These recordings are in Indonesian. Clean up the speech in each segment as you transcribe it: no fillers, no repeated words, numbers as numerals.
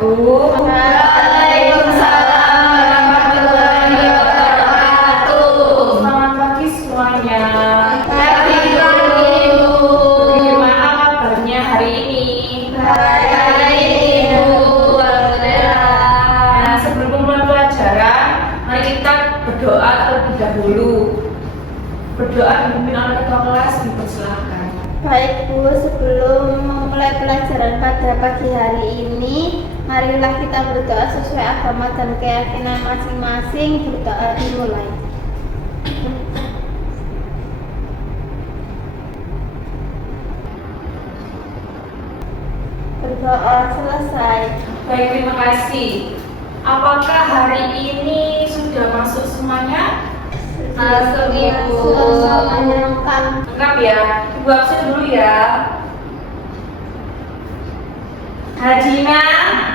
wabarakatuh. Waalaikumsalam warahmatullahi wabarakatuh. Selamat pagi semuanya. Pagi Ibu. Bagaimana kabarnya hari ini? Baik Ibu. Alhamdulillah. Nah, sebelum memulai pelajaran, mari kita berdoa terlebih dahulu. Berdoa dipimpin oleh ketua kelas, dipersilahkan. Baik Bu, sebelum memulai pelajaran pada pagi hari ini, marilah kita berdoa sesuai agama dan keyakinan masing-masing. Berdoa dimulai. Berdoa selesai. Baik, terima kasih. Apakah hari ini sudah masuk semuanya? Masuk Ibu. Menyenangkan. Lengkap ya? Ibu absen dulu ya. Hajina,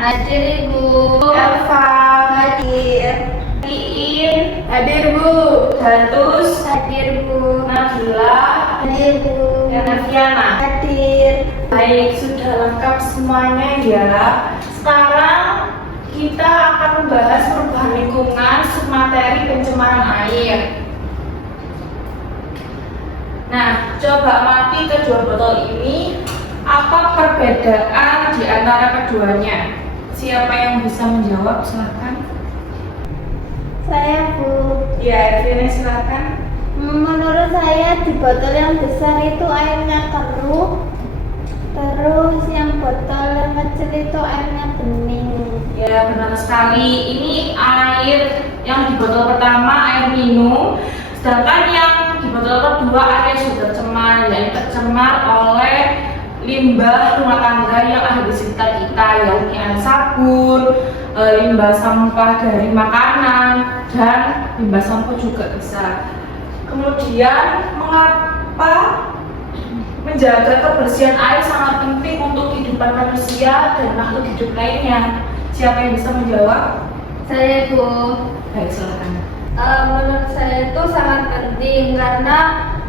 Hadir Ibu. Elva, Hadir. Iin, Hadir Bu. Datus, Hadir Bu. Nabila, Hadir Bu. dan Aviana. Hadir. Baik, sudah lengkap semuanya ya. Sekarang kita akan membahas perubahan lingkungan submateri pencemaran air. Nah, coba amati kedua botol ini. Apa perbedaan di antara keduanya? Siapa yang bisa menjawab? Silakan. Saya Bu. Ya, Ervina silakan. Menurut saya di botol yang besar itu airnya keruh. Terus yang botol yang kecil itu airnya bening. Ya, benar sekali. Ini air yang di botol pertama air minum, sedangkan yang di botol kedua air sudah tercemar, yang tercemar oleh limbah rumah tangga yang ada di sekitar kita, yakni air sabun, limbah sampah dari makanan, dan limbah sampo juga bisa. Kemudian, mengapa menjaga kebersihan air sangat penting untuk kehidupan manusia dan makhluk hidup lainnya? Siapa yang bisa menjawab? Saya Bu. Baik, silakan. Menurut saya itu sangat penting karena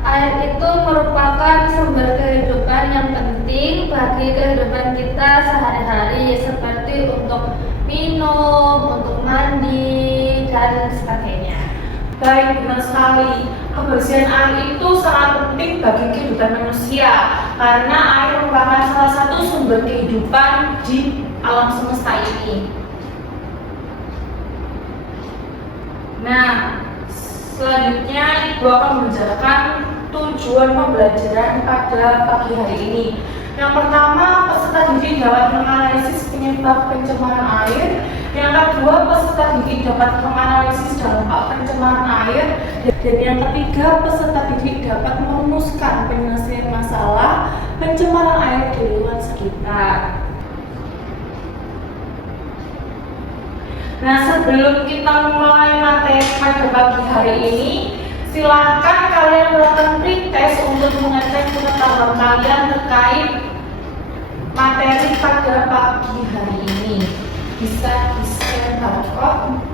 air itu merupakan sumber kehidupan yang penting bagi kehidupan kita sehari-hari, seperti untuk minum, untuk mandi, dan sebagainya. Baik, benar sekali. Kebersihan air itu sangat penting bagi kehidupan manusia karena air merupakan salah satu sumber kehidupan di alam semesta ini. Nah, selanjutnya Ibu akan menjelaskan tujuan pembelajaran pada pagi hari ini. Yang pertama, peserta didik dapat menganalisis penyebab pencemaran air. Yang kedua, peserta didik dapat menganalisis dampak pencemaran air. Dan yang ketiga, peserta didik dapat merumuskan penyelesaian masalah pencemaran air di lingkungan sekitar. Nah, sebelum kita mulai materi pada pagi hari ini, silakan kalian melakukan pretest untuk mengecek pengetahuan kalian terkait materi pada pagi hari ini. Bisa di-scan barcode.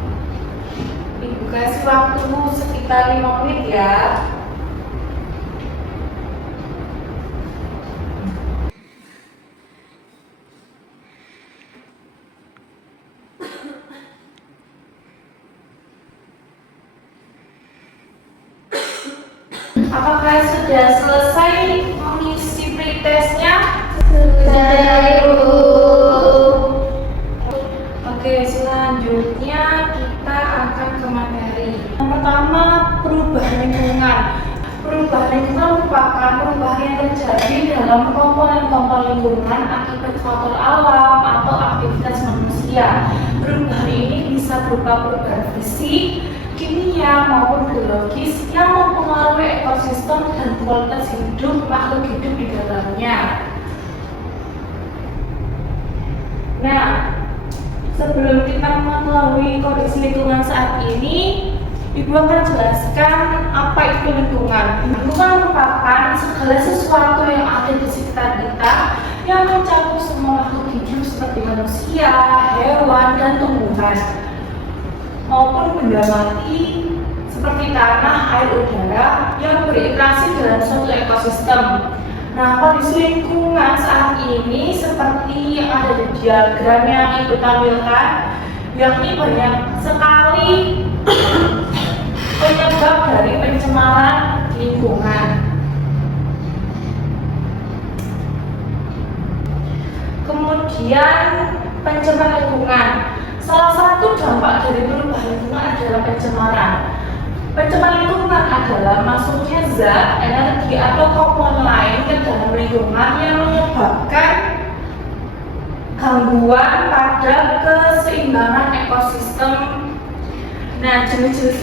Ibu kasih waktu sekitar 5 menit ya. Apakah sudah selesai mengisi pretestnya? Sudah Ibu. Oke, selanjutnya kita akan ke materi. Yang pertama, perubahan lingkungan. Perubahan lingkungan merupakan perubahan yang terjadi dalam komponen-komponen lingkungan akibat faktor alam atau aktivitas manusia. Perubahan ini bisa berupa perubahan fisik, kimia maupun biologis yang mempengaruhi ekosistem dan kualitas hidup makhluk hidup di dalamnya. Nah, sebelum kita mengetahui kondisi lingkungan saat ini, Ibu akan jelaskan apa itu lingkungan. Lingkungan merupakan segala sesuatu yang ada di sekitar kita yang mencakup semua makhluk hidup seperti manusia, hewan, dan tumbuhan maupun benda mati seperti tanah, air, udara yang berinteraksi dalam suatu ekosistem. Nah, kondisi lingkungan saat ini seperti yang ada di diagram yang Ibu tampilkan, yakni banyak sekali penyebab dari pencemaran lingkungan. Kemudian pencemaran lingkungan. Salah satu dampak dari perubahan lingkungan adalah pencemaran. Pencemaran lingkungan adalah masuknya zat, energi atau komponen lain ke dalam lingkungan yang menyebabkan gangguan pada keseimbangan ekosistem. Nah, jenis-jenis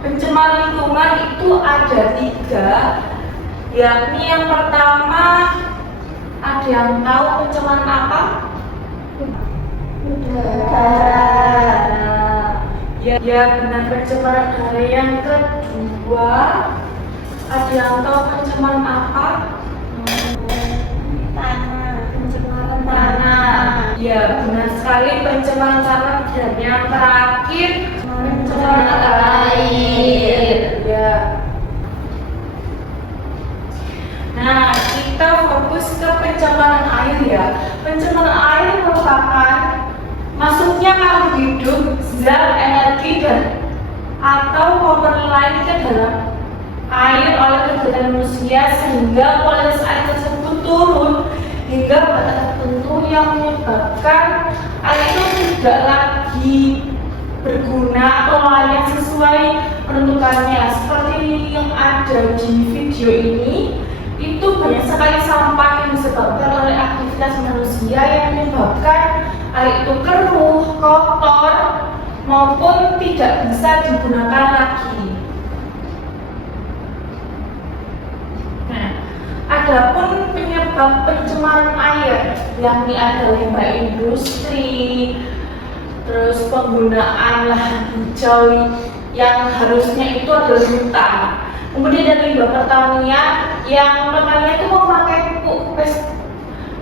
pencemaran lingkungan itu ada 3, yakni yang pertama, ada yang tahu pencemaran apa? Ya, benar, pencemaran udara. Yang kedua, ada yang tahu pencemaran apa? Pencemaran tanah. Ya, benar sekali, pencemaran tanah. Dan yang terakhir, Pencemaran air. Ya. Nah, kita fokus ke pencemaran air ya. Pencemaran air merupakan masuknya makhluk hidup, zat, energi dan atau komponen lain ke dalam air oleh kegiatan manusia sehingga kualitas air tersebut turun hingga batas tertentu yang menyebabkan air itu tidak lagi berguna atau layak sesuai peruntukannya. Seperti yang ada di video ini, itu banyak sekali sampah yang disebabkan oleh aktivitas manusia yang menyebabkan air itu keruh, kotor, maupun tidak bisa digunakan lagi. Nah, adapun penyebab pencemaran air, yakni ada limbah industri, terus penggunaan lahan hijau yang harusnya itu adalah hutan. Kemudian dari limbah pertanian, yang pertanian itu memakai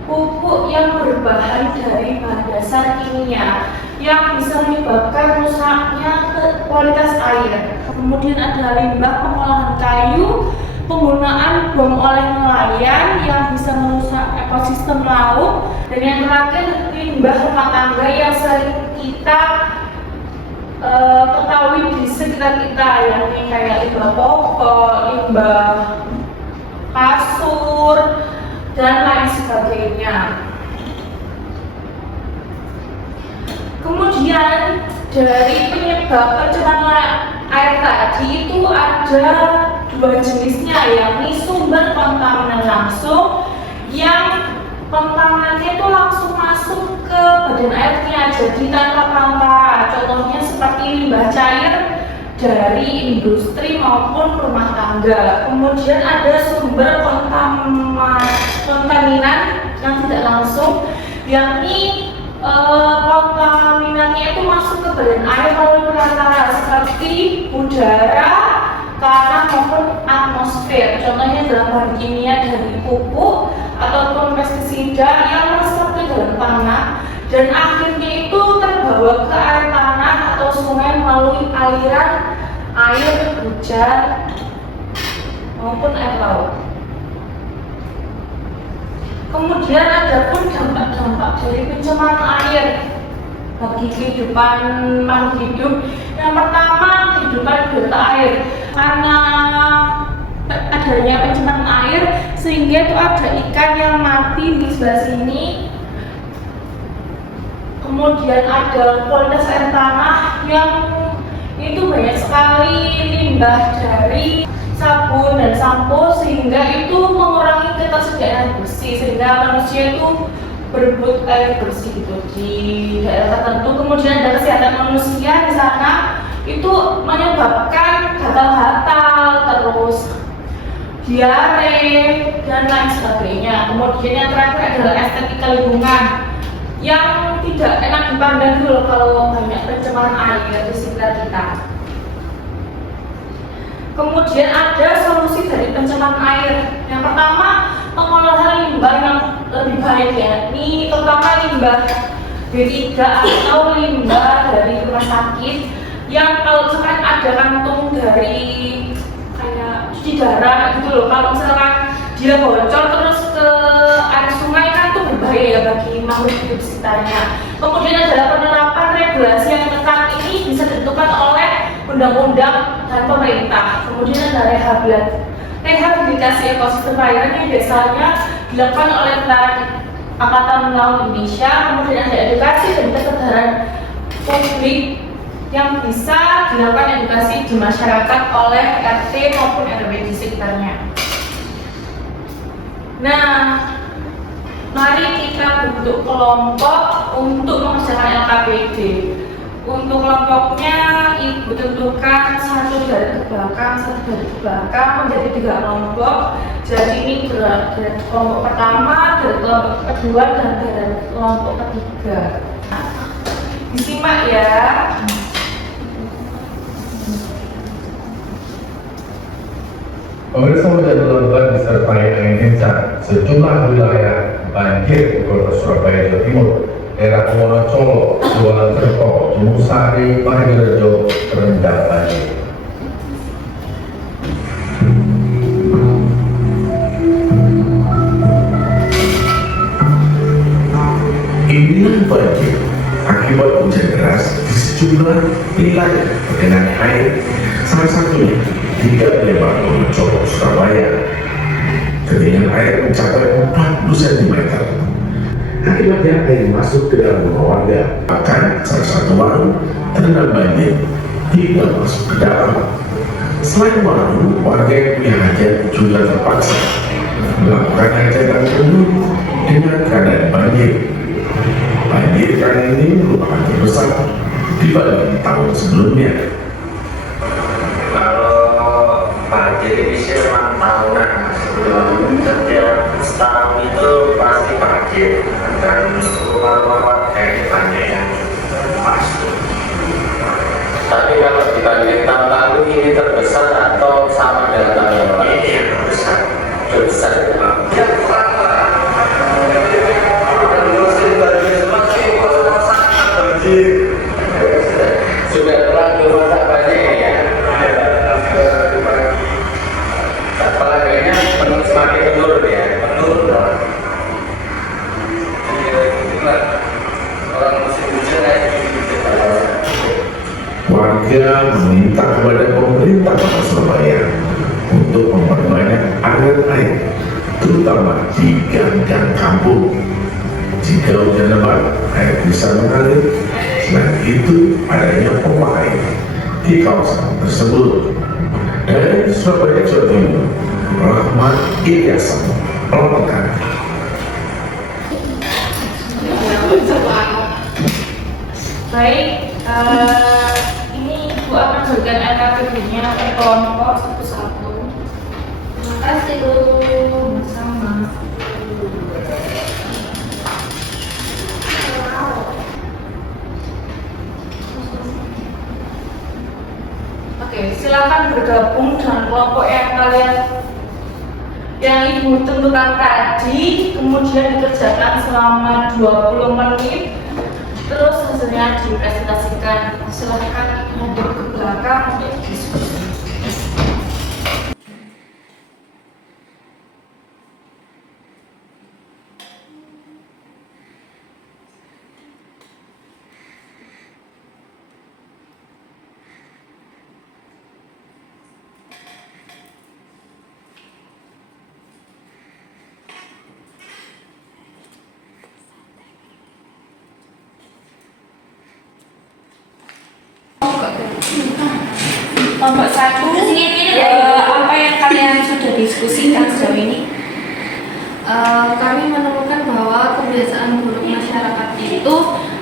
pupuk yang berbahan dari bahan dasar kimia yang bisa menyebabkan rusaknya kualitas air. Kemudian ada limbah pengolahan kayu, penggunaan bom oleh nelayan yang bisa merusak ekosistem laut, dan yang terakhir limbah rumah tangga yang sering kita ketahui di sekitar kita, yakni kayak limbah popok, limbah kasur, dan lain sebagainya. Kemudian dari penyebab pencemaran air tadi itu ada 2 jenisnya, yakni sumber kontaminan langsung yang kontaminannya itu langsung masuk ke badan airnya, jadi tanpa perantara. Contohnya seperti limbah cair dari industri maupun rumah tangga. Kemudian ada sumber kontaminan yang tidak langsung, yakni kontaminannya itu masuk ke badan air melalui perantara seperti udara, tanah maupun atmosfer. Contohnya dalam bahan kimia dari pupuk ataupun pestisida yang meresap ke dalam tanah dan akhirnya itu terbawa ke air tanah atau sungai melalui aliran air hujan maupun air laut. Kemudian ada pun dampak-dampak dari pencemaran air bagi kehidupan makhluk hidup. Yang pertama, kehidupan biota air. Karena adanya pencemaran air sehingga itu ada ikan yang mati di sebelah sini. Kemudian ada kualitas air tanah yang itu banyak sekali limbah dari sabun dan sampo sehingga itu mengurangi ketersediaan air bersih sehingga manusia itu berebut air bersih gitu di daerah tertentu. Kemudian ada kesehatan manusia di sana itu menyebabkan gatal-gatal, terus diare dan lain sebagainya. Kemudian yang terakhir adalah estetika lingkungan yang tidak enak dipandang dulu kalau banyak pencemaran air di sekitar kita. Kemudian ada solusi dari pencemaran air. Yang pertama, pengolahan limbah yang lebih baik, yakni terutama limbah B3 atau limbah dari rumah sakit yang kalau misalkan ada kantung dari kayak cuci darah gitu loh, kalau misalkan dia bocor terus ke air sungai kan itu berbahaya berbahaya ya bagi makhluk hidup sekitarnya. Kemudian adalah penerapan regulasi yang ketat ini bisa ditentukan oleh undang-undang dan pemerintah. Kemudian ada rehabilitasi ekosistem perairan yang biasanya dilakukan oleh Tentara Angkatan Laut Indonesia. Kemudian ada edukasi dan kesadaran publik yang bisa dilakukan edukasi di masyarakat oleh RT maupun RW di sekitarnya. Nah, mari kita bentuk kelompok untuk mengerjakan LKPD. Untuk kelompoknya ibu tentukan satu dari belakang menjadi 3 kelompok. Jadi ini dari kelompok pertama, dari kelompok kedua, dan dari kelompok ketiga. Disimak ya. Pemirsa hujan lebat disertai angin kencang, sejumlah wilayah banjir di Kota Surabaya, Jawa Timur, daerah Wonocolo, Suwokerto, Jemusari, Parirejo terendam banjir. Inilah banjir akibat hujan deras di sejumlah wilayah genangan air, salah satunya di Lembang, Wonocolo, Surabaya. Ketinggian air mencapai 40 cm. Akibatnya air masuk ke dalam rumah warga. Bahkan salah satu warung terendam banjir hingga masuk ke dalam. Selain warung, warga yang punya hajat juga terpaksa melakukan hajatan dulu dengan keadaan banjir. Banjir kali ini merupakan terbesar dibanding tahun sebelumnya. Banjir ini sih memang tahunan, setiap setahun itu pasti banjir dan rumah-rumah kayak banyak yang masuk. Tapi kalau dibanding tahun lalu ini terbesar atau sama dengan tahun lalu? Ini yang terbesar. Terbesar. Sudah terlalu banyak banjir ya. Apalagi semakin menurun ya, menurun. Orang musim hujan Warga meminta kepada pemerintah Kota Surabaya untuk memperbanyak aliran air, terutama di gang-gang kampung. Jika hujan lebat, air bisa mengalir. Selain itu, adanya pompa air di kawasan tersebut. Dari Surabaya, Jawa Timur, Rahmat Ilyas melaporkan. Baik, ini Ibu akan berikan LKPD-nya per kelompok satu-satu. Terima kasih Bu. Sama. Oke, silakan bergabung dengan kelompok yang Ibu tentukan tadi, kemudian dikerjakan selama 20 menit, terus hasilnya dipresentasikan. Silakan mundur ke belakang untuk diskusi. Kelompok satu, apa yang kalian sudah diskusikan sejauh ini? Kami menemukan bahwa kebiasaan buruk masyarakat itu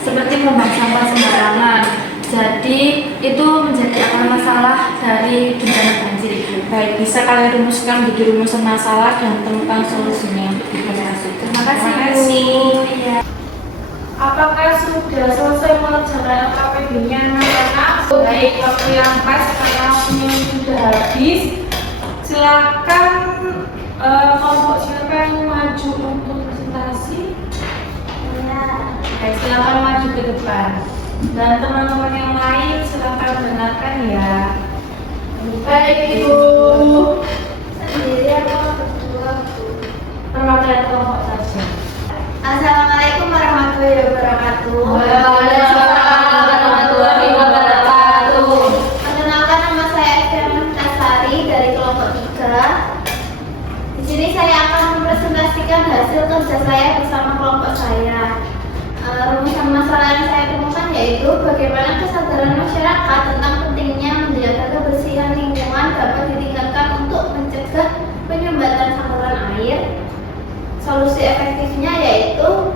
seperti membuang sampah sembarangan. Jadi itu menjadi akar masalah dari bencana banjir itu. Baik, bisa kalian rumuskan menjadi rumusan masalah dan temukan solusinya untuk diatasi. Terima kasih Bu. Ya. Apakah sudah selesai mengerjakan LKPD-nya anak-anak? Baik, waktu yang pas karena waktunya sudah habis. Silakan kelompok siapa yang maju untuk presentasi? Ya. Baik, silakan maju ke depan. Dan teman-teman yang lain silakan dengarkan ya. Baik Ibu. Sendiri atau berdua Bu? Perwakilan kelompok saja. Assalamualaikum warahmatullahi wabarakatuh. Waalaikumsalam warahmatullahi wabarakatuh. Perkenalkan, nama saya Fiana Tasari dari kelompok 3. Di sini saya akan mempresentasikan hasil kerja saya bersama kelompok saya. Rumusan masalah yang saya temukan yaitu bagaimana kesadaran masyarakat tentang pentingnya menjaga kebersihan lingkungan dapat ditingkatkan untuk mencegah penyumbatan saluran air. Solusi efektifnya yaitu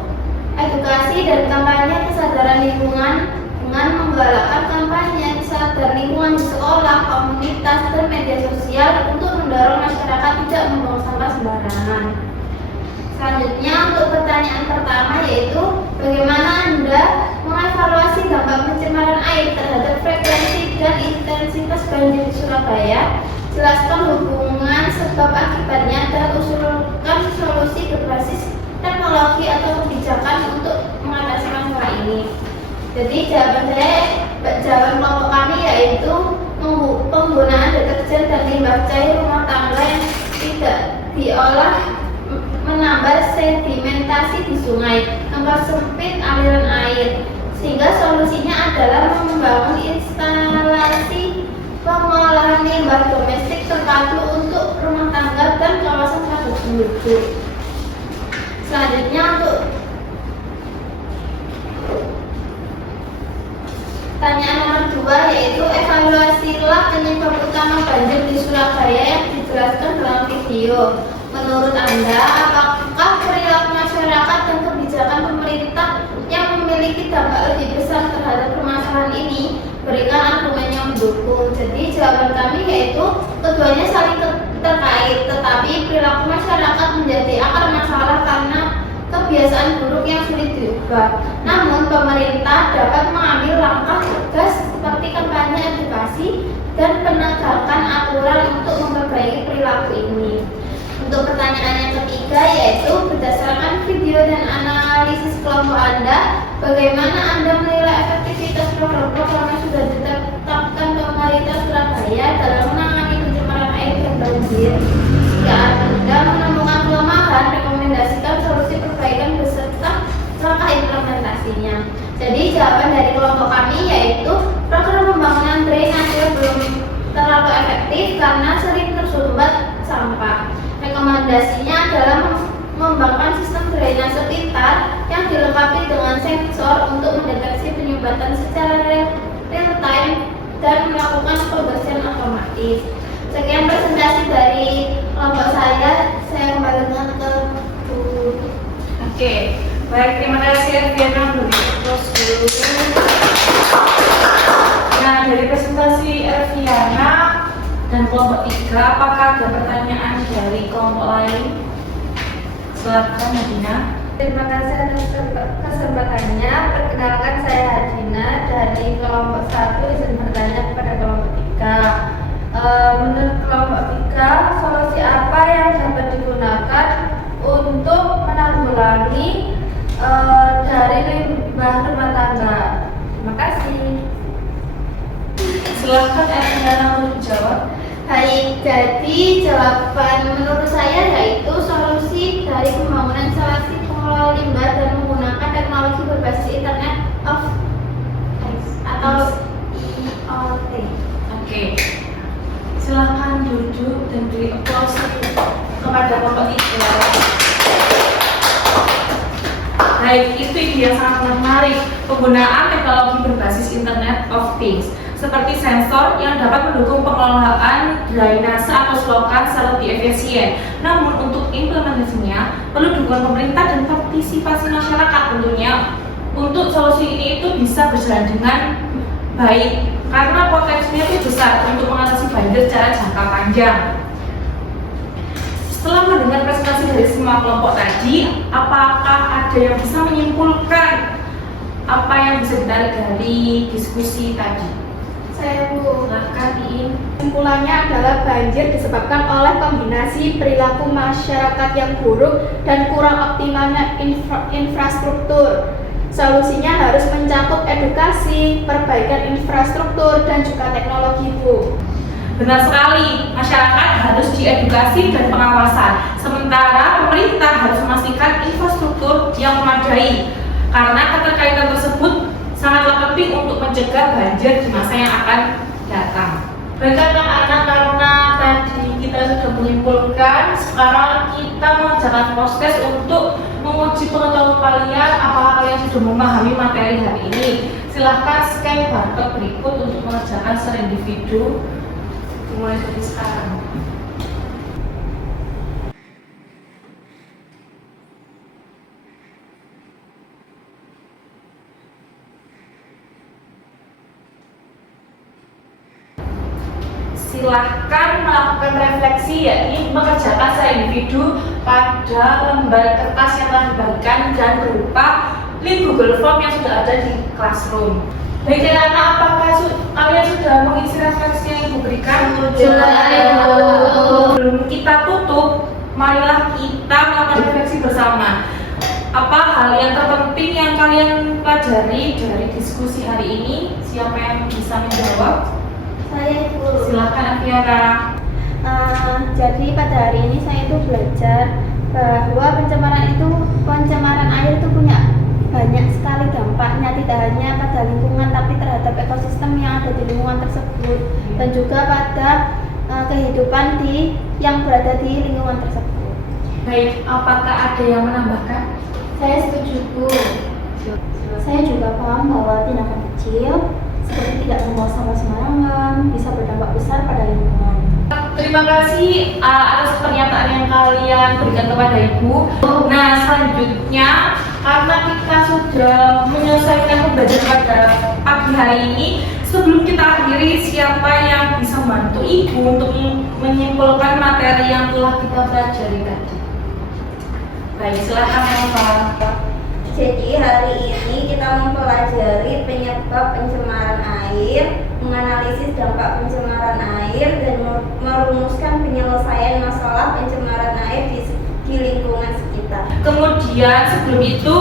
edukasi dan kampanye kesadaran lingkungan dengan menggalakkan kampanye sadar lingkungan di sekolah, komunitas, dan media sosial untuk mendorong masyarakat tidak membuang sampah sembarangan. Selanjutnya, untuk pertanyaan pertama yaitu bagaimana Anda mengevaluasi dampak pencemaran air terhadap frekuensi dan intensitas banjir di Surabaya? Jelaskan hubungan sebab akibatnya dan usulkan solusi berbasis teknologi atau kebijakan untuk mengatasi masalah ini. Jadi jawaban kelompok kami yaitu penggunaan deterjen dan limbah cair rumah tangga yang tidak diolah menambah sedimentasi di sungai, mempersempit aliran air, sehingga solusinya adalah membangun instalasi pengolahan limbah domestik terpadu untuk rumah tangga dan kawasan padat penduduk. Selanjutnya, untuk pertanyaan nomor 2 yaitu evaluasilah penyebab utama banjir di Surabaya yang dijelaskan dalam video. Menurut Anda, apakah perilaku masyarakat dan kebijakan pemerintah yang memiliki dampak lebih besar terhadap permasalahan ini? Berikan argumen yang mendukung. Jadi jawaban kami yaitu keduanya saling terkait, tetapi perilaku masyarakat menjadi akar masalah karena kebiasaan buruk yang sulit diubah. Namun pemerintah dapat mengambil langkah tegas seperti kampanye edukasi dan penegakan aturan untuk memperbaiki perilaku ini. Untuk pertanyaan yang ketiga yaitu berdasarkan video dan analisis kelompok Anda, bagaimana Anda menilai efektivitas program-program yang sudah ditetapkan pemerintah Surabaya dalam menangani pencemaran air dan banjir? Jika Anda menemukan kelemahan, rekomendasikan solusi perbaikan beserta langkah implementasinya. Jadi jawaban dari kelompok kami yaitu program pembangunan drainase belum terlalu efektif karena sering tersumbat sampah. Rekomendasinya adalah mengembangkan sistem drainase pintar yang dilengkapi dengan sensor untuk mendeteksi penyumbatan secara real time dan melakukan pembersihan otomatis. Sekian presentasi dari kelompok saya kembalikan ke Bu. Oke, baik, terima kasih Fiana. Nah, dari presentasi Fiana dan kelompok 3, apakah ada pertanyaan dari kelompok lain? Silakan Hadina. Terima kasih atas kesempatannya. Perkenalkan, saya Hadina dari kelompok 1. Izin bertanya kepada kelompok 3. Menurut kelompok 3, solusi apa yang dapat digunakan untuk menanggulangi dari limbah rumah tangga? Terima kasih. Silakan Fiana untuk jawab. Baik, jadi jawaban menurut saya yaitu solusi dari pembangunan instalasi pengelola limbah dan menggunakan teknologi berbasis Internet of Things atau IoT. Oke, silakan duduk dan beri aplaus kepada kelompok 3. Baik, itu ide yang sangat menarik. Penggunaan teknologi berbasis Internet of Things seperti sensor yang dapat mendukung pengelolaan drainase atau selokan secara lebih efisien. Namun untuk implementasinya perlu dukungan pemerintah dan partisipasi masyarakat tentunya. Untuk solusi ini itu bisa berjalan dengan baik karena potensinya itu besar untuk mengatasi banjir secara jangka panjang. Setelah mendengar presentasi dari semua kelompok tadi, apakah ada yang bisa menyimpulkan apa yang bisa ditarik dari diskusi tadi? Saya Bu. Silakan Iin. Kesimpulannya adalah banjir disebabkan oleh kombinasi perilaku masyarakat yang buruk dan kurang optimalnya infrastruktur. Solusinya harus mencakup edukasi, perbaikan infrastruktur, dan juga teknologi, Bu. Benar sekali, masyarakat harus diedukasi dan pengawasan. Sementara pemerintah harus memastikan infrastruktur yang memadai. Karena keterkaitan tersebut sangatlah penting untuk mencegah banjir di masa yang akan datang. Baik anak-anak, karena tadi kita sudah menyimpulkan, sekarang kita mengerjakan proses untuk menguji pengetahuan kalian apakah kalian sudah memahami materi hari ini. Silahkan scan barcode berikut untuk mengerjakan secara individu. Mulai dari sekarang. Silahkan melakukan refleksi, yakni mengerjakan secara individu pada lembar kertas yang telah dibagikan dan berupa link Google Form yang sudah ada di classroom. Baik anak-anak, apakah kalian sudah mengisi refleksi yang Ibu berikan? Sebelum kita tutup, marilah kita melakukan refleksi bersama. Apa hal yang terpenting yang kalian pelajari dari diskusi hari ini? Siapa yang bisa menjawab? Saya Ibu. Silakan Afiara. Jadi pada hari ini saya itu belajar bahwa pencemaran air itu punya banyak sekali dampaknya, tidak hanya pada lingkungan tapi terhadap ekosistem yang ada di lingkungan tersebut dan juga pada kehidupan yang berada di lingkungan tersebut. Baik, apakah ada yang menambahkan? Saya setuju Bu. Saya juga paham bahwa tindakan kecil seperti tidak membuang sampah sembarangan bisa berdampak besar pada lingkungan. Terima kasih atas pernyataan yang kalian berikan kepada Ibu. Nah, selanjutnya karena kita sudah menyelesaikan pembelajaran pada pagi hari ini, sebelum kita akhiri, siapa yang bisa membantu Ibu untuk menyimpulkan materi yang telah kita pelajari tadi? Baik, silakan Elva. Jadi hari ini kita mempelajari penyebab pencemaran air, menganalisis dampak pencemaran air, dan merumuskan penyelesaian masalah pencemaran air di lingkungan sekitar. Kemudian sebelum itu,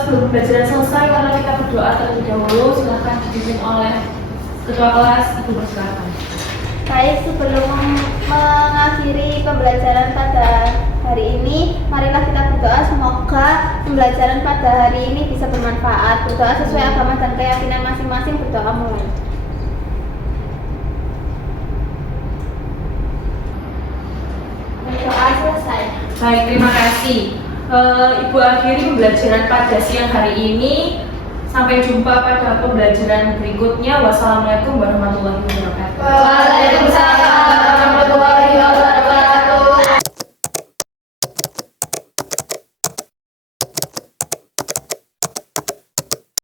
sebelum pembelajaran selesai, karena kita berdoa terlebih dahulu, silahkan dipimpin oleh Ketua Kelas, Ibu bersilakan. Baik, sebelum mengakhiri pembelajaran pada hari ini, marilah kita berdoa semoga pembelajaran pada hari ini bisa bermanfaat. Berdoa sesuai agama dan keyakinan masing-masing. Berdoa mulai. Berdoa selesai. Baik, terima kasih. Ibu akhiri pembelajaran pada siang hari ini. Sampai jumpa pada pembelajaran berikutnya. Wassalamualaikum warahmatullahi wabarakatuh. Waalaikumsalam.